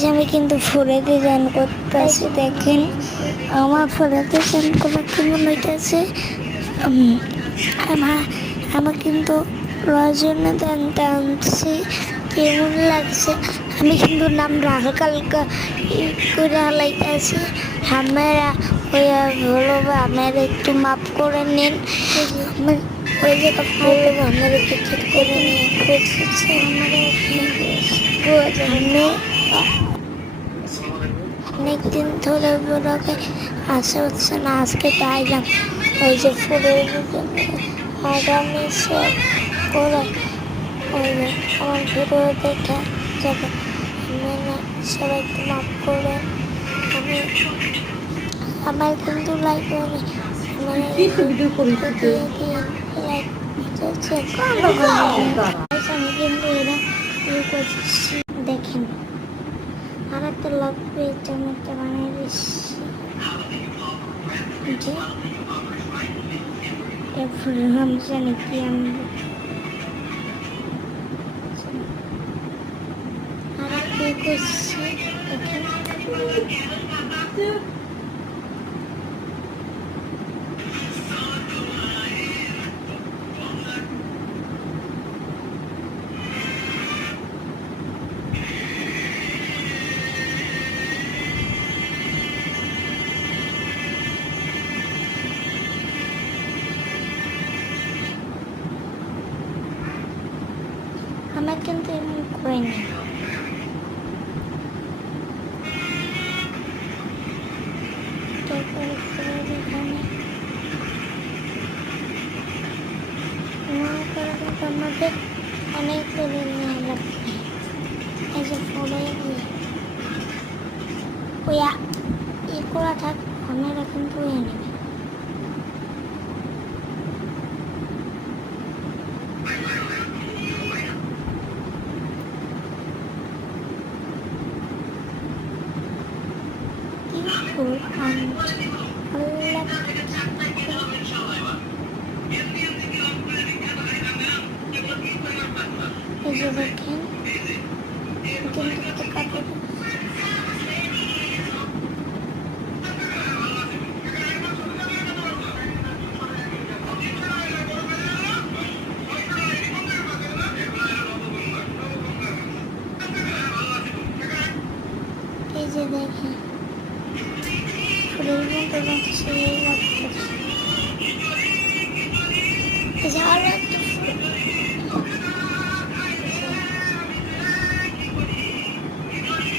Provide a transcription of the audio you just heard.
যে আমি কিন্তু ফুলেতে চান করতেছি, দেখেন আমার ফুলেতে চান করা কেমন হইতেছে। আমার কিন্তু রজনী টানছি কেমন লাগছে। আমি কিন্তু নাম হালকা হালকা করে হালাইতেছি। আমরা হলো আমার একটু মাপ করে নিন। ওই জায়গা ফুল আমার একটু ঠিক করে নিয়ে খুঁজছে আমি অনেকদিন ধরে ওরাকে আসা হচ্ছে না, আজকে পাইলাম। ওই যে ফুলের আগামী সব ওরা ওই আমার ভিডিও দেখে যাবে। আমি না সবাই একটু মাফ করবেন। আমি আমার কিন্তু লাইক মানে লাইক আমি কিন্তু এরা ইয়ে করছি। দেখেন আর একটা লাভ পেয়েছে, আমি একটা বানিয়ে দিচ্ছি যে এরপরে আমি জানি কি আমি আর একটা করছি। দেখেন আমার কিন্তু এমন করিনি। তারপরে এখানে মনে করে কিন্তু আমাদের অনেক করে নেওয়া লাগবে। এই যে ফোনে ওয়া ই করা থাক, আমরা কিন্তু হয়ে নেবে। এই যে দেখেন কিন্তু কাপড় এই যে দেখেন ফুলের মতো লাগছে। এই যে আরো